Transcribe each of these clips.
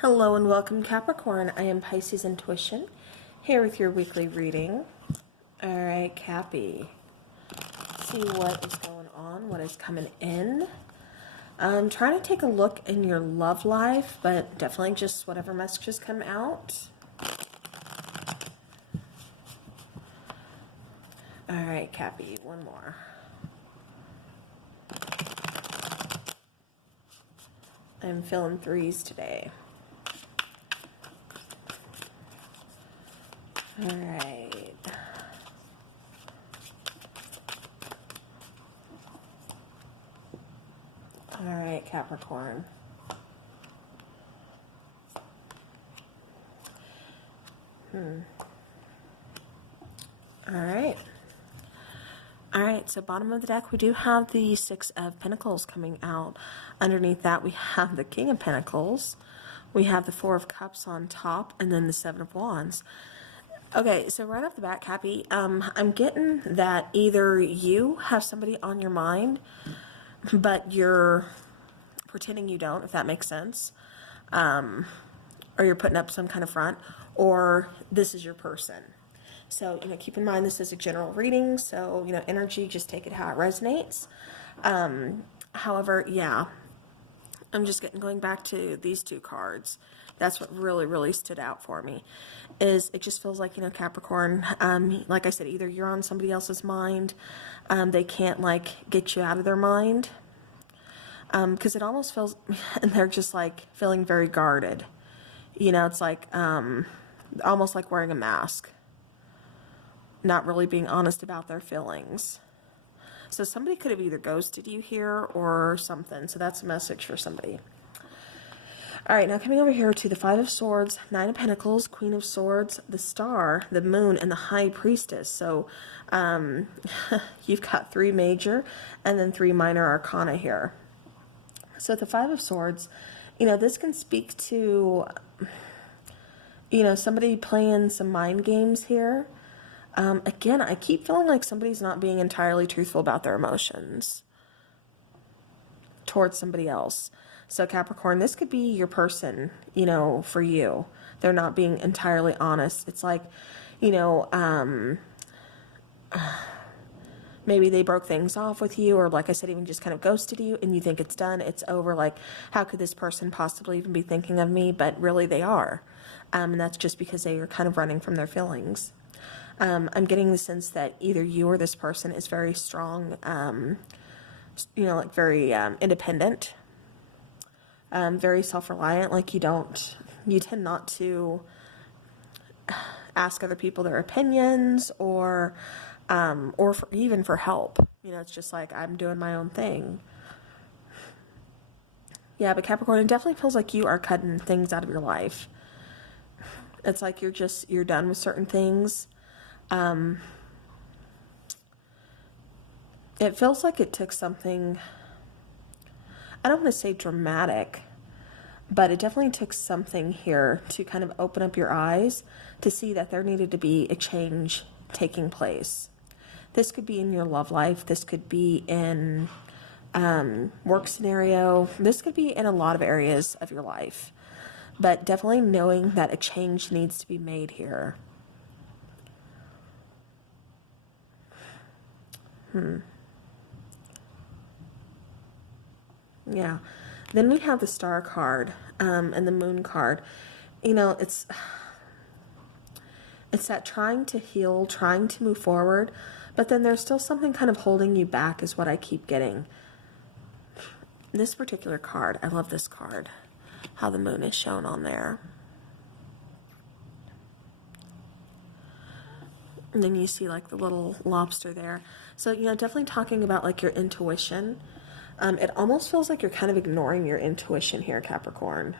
Hello and welcome, Capricorn. I am Pisces Intuition, here with your weekly reading. Alright, Cappy. See what is going on, what is coming in. I'm trying to take a look in your love life, but definitely just whatever messages come out. Alright, Cappy, one more. I'm feeling threes today. All right. All right, Capricorn. All right. All right, so bottom of the deck, we do have the Six of Pentacles coming out. Underneath that, we have the King of Pentacles. We have the Four of Cups on top, and then the Seven of Wands. Okay, so right off the bat, Cappy, I'm getting that either you have somebody on your mind, but you're pretending you don't, if that makes sense, or you're putting up some kind of front, or this is your person. So, keep in mind this is a general reading, so, energy, just take it how it resonates. However, yeah, I'm just going back to these two cards. That's what really, really stood out for me, is it just feels like, Capricorn, like I said, either you're on somebody else's mind, they can't, get you out of their mind, because it almost feels, and they're just, feeling very guarded. It's like, almost like wearing a mask, not really being honest about their feelings. So somebody could have either ghosted you here or something, so that's a message for somebody. All right, now coming over here to the Five of Swords, Nine of Pentacles, Queen of Swords, the Star, the Moon, and the High Priestess. So you've got three major and then three minor arcana here. So the Five of Swords, this can speak to, somebody playing some mind games here. Again, I keep feeling like somebody's not being entirely truthful about their emotions towards somebody else. So Capricorn, this could be your person, for you. They're not being entirely honest. It's like, maybe they broke things off with you, or like I said, even just kind of ghosted you, and you think it's done, it's over. Like, how could this person possibly even be thinking of me? But really they are. And that's just because they are kind of running from their feelings. I'm getting the sense that either you or this person is very strong, very independent, very self-reliant. Like you tend not to ask other people their opinions or even for help. It's just like, I'm doing my own thing. Yeah, but Capricorn, it definitely feels like you are cutting things out of your life. It's like you're done with certain things. It feels like it took something, I don't want to say dramatic, but it definitely took something here to kind of open up your eyes to see that there needed to be a change taking place. This could be in your love life. This could be in work scenario. This could be in a lot of areas of your life, but definitely knowing that a change needs to be made here. Yeah. Then we have the Star card and the Moon card. It's that trying to heal, trying to move forward, but then there's still something kind of holding you back is what I keep getting. This particular card, I love this card, how the moon is shown on there. And then you see the little lobster there. So, definitely talking about your intuition. It almost feels like you're kind of ignoring your intuition here, Capricorn.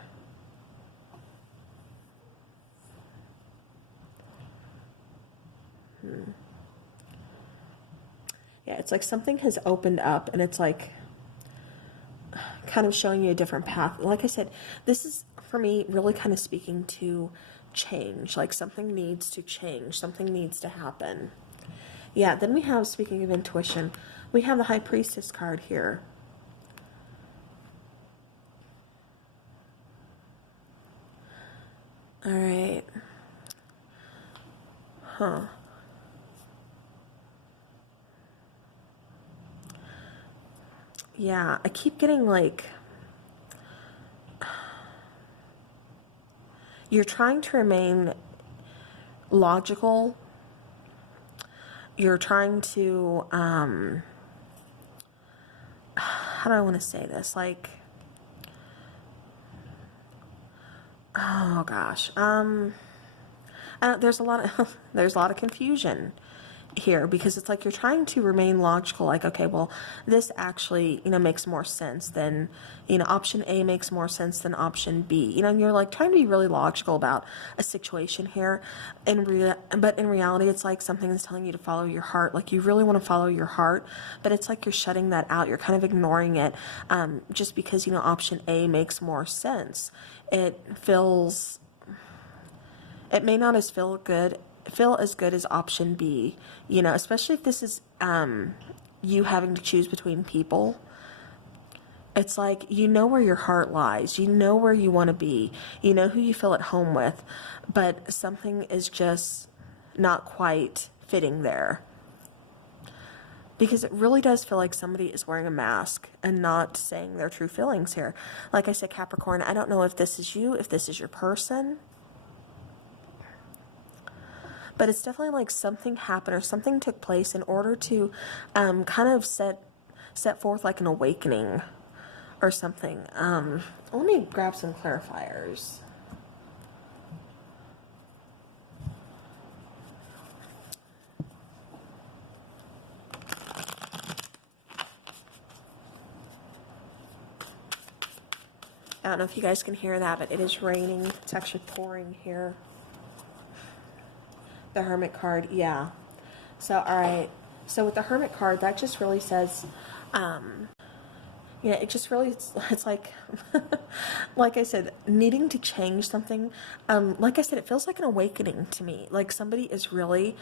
Yeah, it's like something has opened up and it's like kind of showing you a different path. Like I said, this is, for me, really kind of speaking to change. Like something needs to change. Something needs to happen. Yeah, then we have, speaking of intuition, we have the High Priestess card here. All right. Huh. Yeah, I keep getting like, you're trying to remain logical. You're trying to, how do I want to say this? Like, oh gosh, there's a lot of there's a lot of confusion here, because it's like you're trying to remain logical, like, okay, well, this actually, makes more sense than, option A makes more sense than option B, and you're like trying to be really logical about a situation here, but in reality, it's like something is telling you to follow your heart. Like, you really want to follow your heart, but it's like you're shutting that out. You're kind of ignoring it, just because, option A makes more sense. It may not feel as good as option B, especially if this is you having to choose between people. It's like, where your heart lies, where you want to be, who you feel at home with, but something is just not quite fitting there. Because it really does feel like somebody is wearing a mask and not saying their true feelings here. Like I said, Capricorn, I don't know if this is you, if this is your person. But it's definitely like something happened or something took place in order to kind of set forth like an awakening or something. Let me grab some clarifiers. I don't know if you guys can hear that, but it is raining. It's actually pouring here. The Hermit card, yeah. So, all right. So with the Hermit card, that just really says, it just really, it's like, like I said, needing to change something. Like I said, it feels like an awakening to me. Like somebody is really,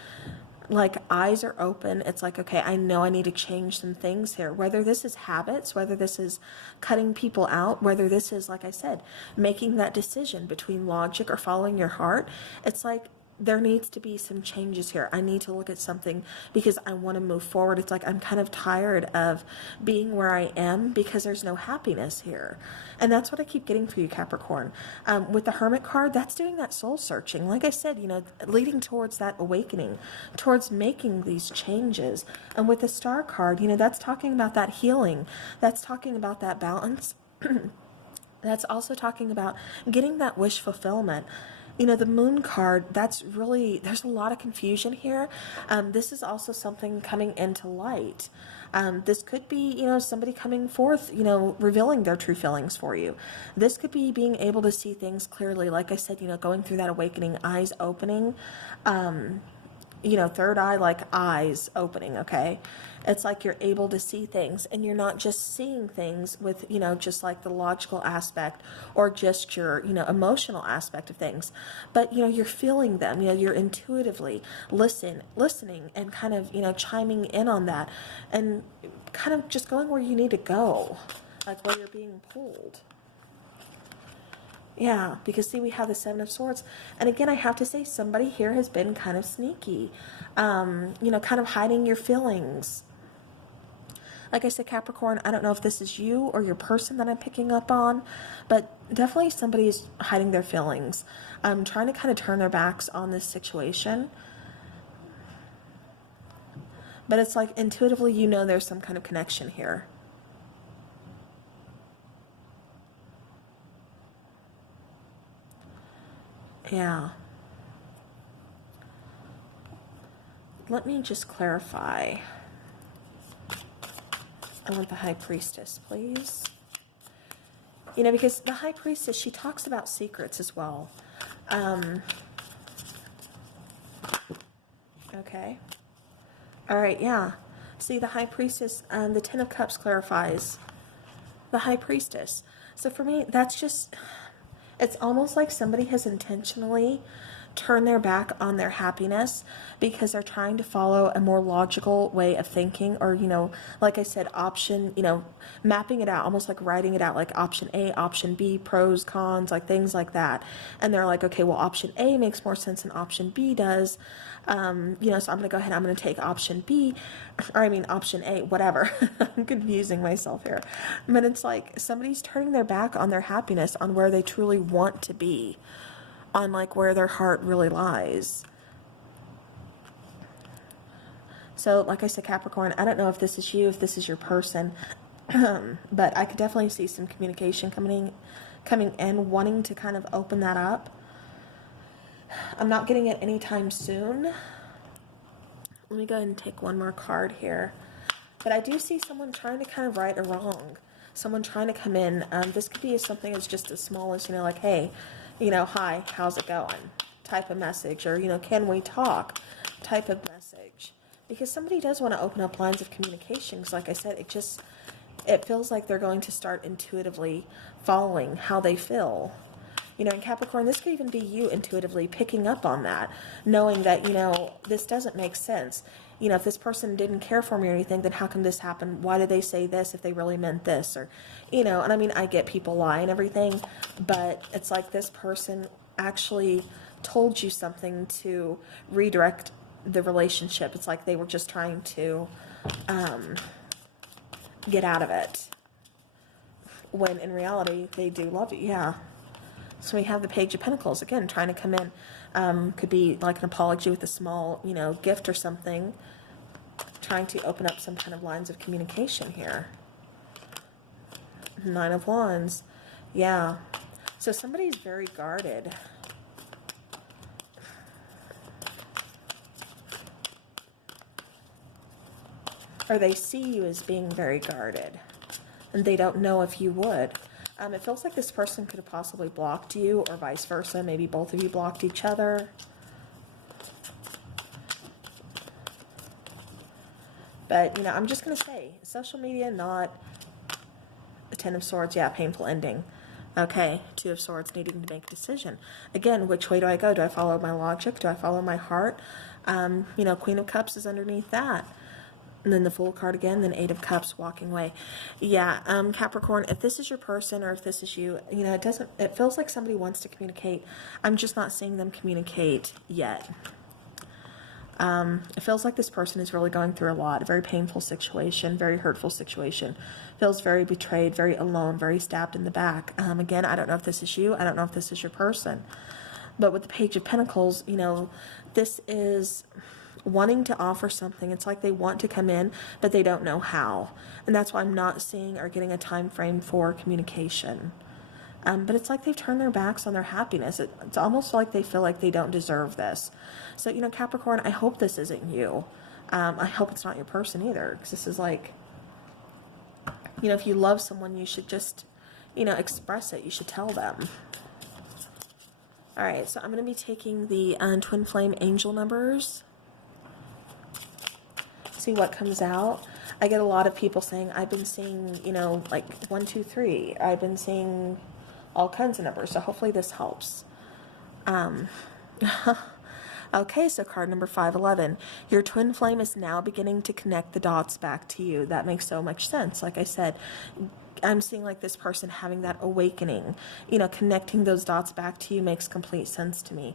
like, eyes are open. It's like, okay, I know I need to change some things here. Whether this is habits, whether this is cutting people out, whether this is, like I said, making that decision between logic or following your heart. It's like, there needs to be some changes here. I need to look at something because I want to move forward. It's like I'm kind of tired of being where I am because there's no happiness here. And that's what I keep getting for you, Capricorn. With the Hermit card, that's doing that soul searching. Like I said, leading towards that awakening, towards making these changes. And with the Star card, that's talking about that healing. That's talking about that balance. That's also talking about getting that wish fulfillment. The Moon card, that's really, there's a lot of confusion here. This is also something coming into light. This could be, somebody coming forth, revealing their true feelings for you. This could be being able to see things clearly. Like I said, going through that awakening, eyes opening, third eye, like eyes opening, okay? It's like you're able to see things and you're not just seeing things with, just like the logical aspect or just your, emotional aspect of things, but, you're feeling them, you're intuitively listening and kind of, chiming in on that and kind of just going where you need to go, like where you're being pulled. Yeah, because see, we have the Seven of Swords. And again, I have to say, somebody here has been kind of sneaky, kind of hiding your feelings. Like I said, Capricorn, I don't know if this is you or your person that I'm picking up on, but definitely somebody is hiding their feelings, trying to kind of turn their backs on this situation. But it's like intuitively, there's some kind of connection here. Yeah. Let me just clarify. I want the High Priestess, please. Because the High Priestess, she talks about secrets as well. Okay. All right, yeah. See, the High Priestess, the Ten of Cups clarifies the High Priestess. So for me, that's just, it's almost like somebody has intentionally turn their back on their happiness because they're trying to follow a more logical way of thinking, or, you know, like I said, option, you know, mapping it out, almost like writing it out, like option A, option B, pros, cons, like things like that. And they're like, okay, well, option A makes more sense than option B does. You know, so I'm going to go ahead, I'm going to take option B, or I mean option A, whatever. I'm confusing myself here. But it's like somebody's turning their back on their happiness, on where they truly want to be, on like where their heart really lies. So like I said, Capricorn, I don't know if this is you, if this is your person, but I could definitely see some communication coming in, wanting to kind of open that up. I'm not getting it anytime soon. Let me go ahead and take one more card here. But I do see someone trying to kind of right a wrong. Someone trying to come in. This could be something as just as small as, you know, like, hey, you know, hi, how's it going? Type of message. Or, you know, can we talk? Type of message. Because somebody does want to open up lines of communication. Because like I said, it feels like they're going to start intuitively following how they feel. You know, in Capricorn, this could even be you intuitively picking up on that, knowing that, you know, this doesn't make sense. You know, if this person didn't care for me or anything, then how come this happened? Why did they say this if they really meant this? Or, you know, and I mean, I get people lie and everything, but it's like this person actually told you something to redirect the relationship. It's like they were just trying to get out of it, when in reality, they do love you. Yeah. So we have the Page of Pentacles, again, trying to come in. Could be like an apology with a small, you know, gift or something. Trying to open up some kind of lines of communication here. Nine of Wands. Yeah. So somebody's very guarded. Or they see you as being very guarded. And they don't know if you would. It feels like this person could have possibly blocked you, or vice versa. Maybe both of you blocked each other. But, you know, I'm just going to say, social media, not the Ten of Swords. Yeah, painful ending. Okay, Two of Swords, needing to make a decision. Again, which way do I go? Do I follow my logic? Do I follow my heart? You know, Queen of Cups is underneath that. And then the Fool card again, then Eight of Cups, walking away. Yeah, Capricorn, if this is your person or if this is you, you know, it feels like somebody wants to communicate. I'm just not seeing them communicate yet. It feels like this person is really going through a lot, a very painful situation, very hurtful situation. Feels very betrayed, very alone, very stabbed in the back. Again, I don't know if this is you. I don't know if this is your person. But with the Page of Pentacles, you know, this is wanting to offer something. It's like they want to come in, but they don't know how. And that's why I'm not seeing or getting a time frame for communication. But it's like they've turned their backs on their happiness. It's almost like they feel like they don't deserve this. So, you know, Capricorn, I hope this isn't you. I hope it's not your person either. Because this is like, you know, if you love someone, you should just, you know, express it. You should tell them. All right, so I'm going to be taking the Twin Flame angel numbers. See what comes out. I get a lot of people saying, I've been seeing, you know, like 1, 2, 3. I've been seeing all kinds of numbers. So hopefully this helps. Okay, so card number 511. Your twin flame is now beginning to connect the dots back to you. That makes so much sense. Like I said, I'm seeing like this person having that awakening, you know, connecting those dots back to you makes complete sense to me.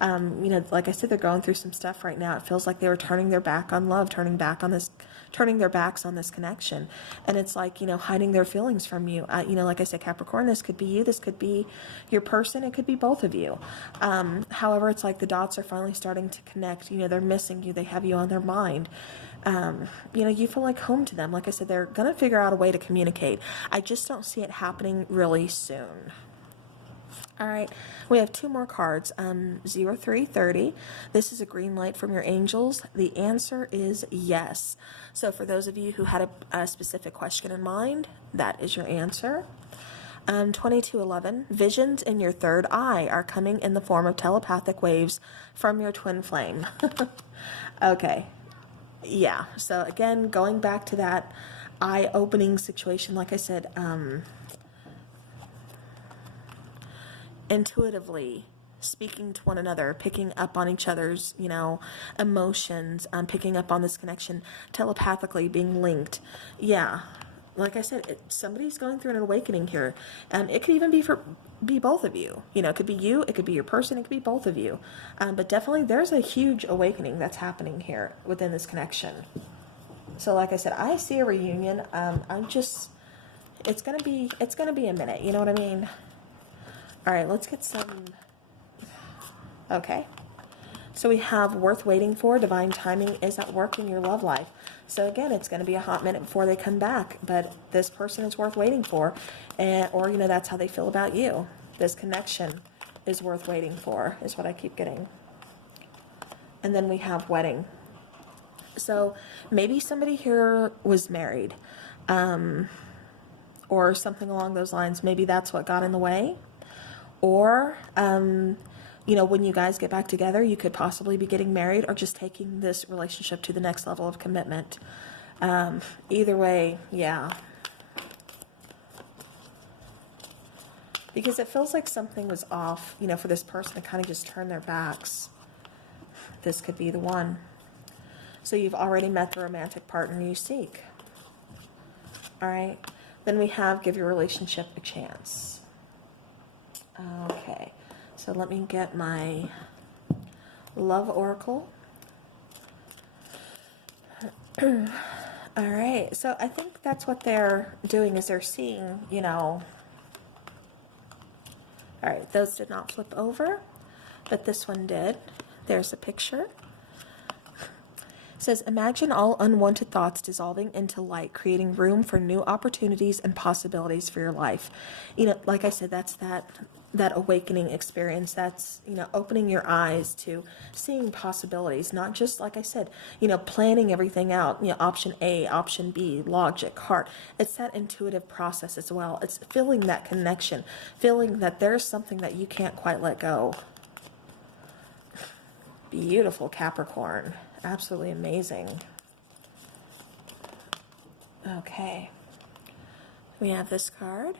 You know, like I said, they're going through some stuff right now. It feels like they were turning their back on love, turning their backs on this connection. And it's like, you know, hiding their feelings from you. You know, like I said, Capricorn, this could be you, this could be your person, it could be both of you. However, it's like the dots are finally starting to connect. You know, they're missing you, they have you on their mind. You know, you feel like home to them. Like I said, they're going to figure out a way to communicate. I just don't see it happening really soon. All right, we have 2 more cards. 0330. This is a green light from your angels. The answer is yes. So for those of you who had a specific question in mind, that is your answer. 2211. Visions in your third eye are coming in the form of telepathic waves from your twin flame. Okay. Yeah, so again, going back to that eye-opening situation, like I said, intuitively speaking to one another, picking up on each other's, you know, emotions, picking up on this connection, telepathically being linked. Yeah. Like I said, somebody's going through an awakening here. It could even be both of you. You know, it could be you, it could be your person, it could be both of you. But definitely there's a huge awakening that's happening here within this connection. So like I said, I see a reunion. It's gonna be a minute, you know what I mean? All right, let's get some. Okay. So we have worth waiting for. Divine timing is at work in your love life. So again, it's going to be a hot minute before they come back, but this person is worth waiting for, or you know, that's how they feel about you. This connection is worth waiting for, is what I keep getting. And then we have wedding. So maybe somebody here was married, or something along those lines. Maybe that's what got in the way, or you know, when you guys get back together, you could possibly be getting married or just taking this relationship to the next level of commitment. Either way, yeah. Because it feels like something was off, you know, for this person to kind of just turn their backs. This could be the one. So you've already met the romantic partner you seek. All right. Then we have give your relationship a chance. Okay. So let me get my love oracle. All right. So I think that's what they're doing, is they're seeing, you know. All right. Those did not flip over, but this one did. There's a picture. It says, imagine all unwanted thoughts dissolving into light, creating room for new opportunities and possibilities for your life. You know, like I said, that's that awakening experience. That's, you know, opening your eyes to seeing possibilities, not just, like I said, you know, planning everything out, you know, option A, option B, logic, heart. It's that intuitive process as well. It's feeling that connection, feeling that there's something that you can't quite let go. Beautiful, Capricorn. Absolutely amazing. Okay. We have this card.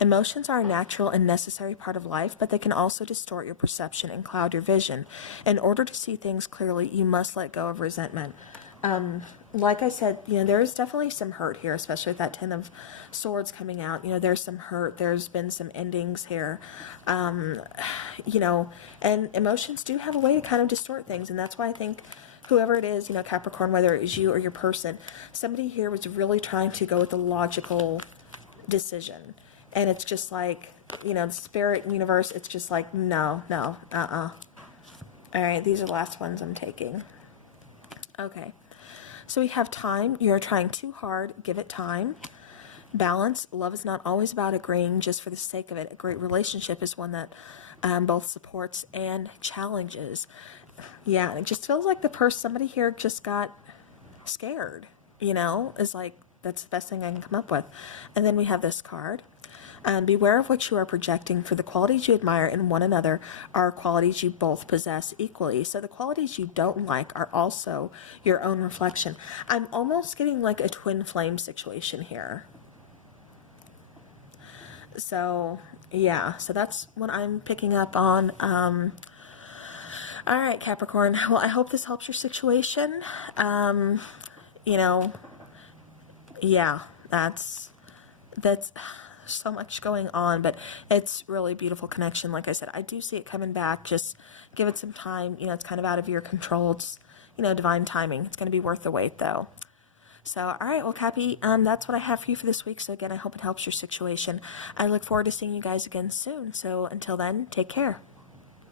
Emotions are a natural and necessary part of life, but they can also distort your perception and cloud your vision. In order to see things clearly, you must let go of resentment. Like I said, you know, there's definitely some hurt here, especially with that Ten of Swords coming out. You know, there's some hurt. There's been some endings here. You know, and emotions do have a way to kind of distort things. And that's why I think whoever it is, you know, Capricorn, whether it is you or your person, somebody here was really trying to go with a logical decision. And it's just like, you know, the spirit universe, it's just like, no. All right, these are the last ones I'm taking. Okay. So we have time. You're trying too hard. Give it time. Balance. Love is not always about agreeing just for the sake of it. A great relationship is one that both supports and challenges. Yeah, it just feels like somebody here just got scared, you know, is like, that's the best thing I can come up with. And then we have this card. Beware of what you are projecting, for the qualities you admire in one another are qualities you both possess equally. So the qualities you don't like are also your own reflection. I'm almost getting like a twin flame situation here. So yeah, so that's what I'm picking up on. All right, Capricorn. Well, I hope this helps your situation. You know, yeah, that's so much going on, but it's really beautiful connection. Like I said, I do see it coming back. Just give it some time. You know, it's kind of out of your control. It's, you know, divine timing. It's going to be worth the wait, though. So, all right, well, Cappy, that's what I have for you for this week. So again, I hope it helps your situation. I look forward to seeing you guys again soon. So until then, take care.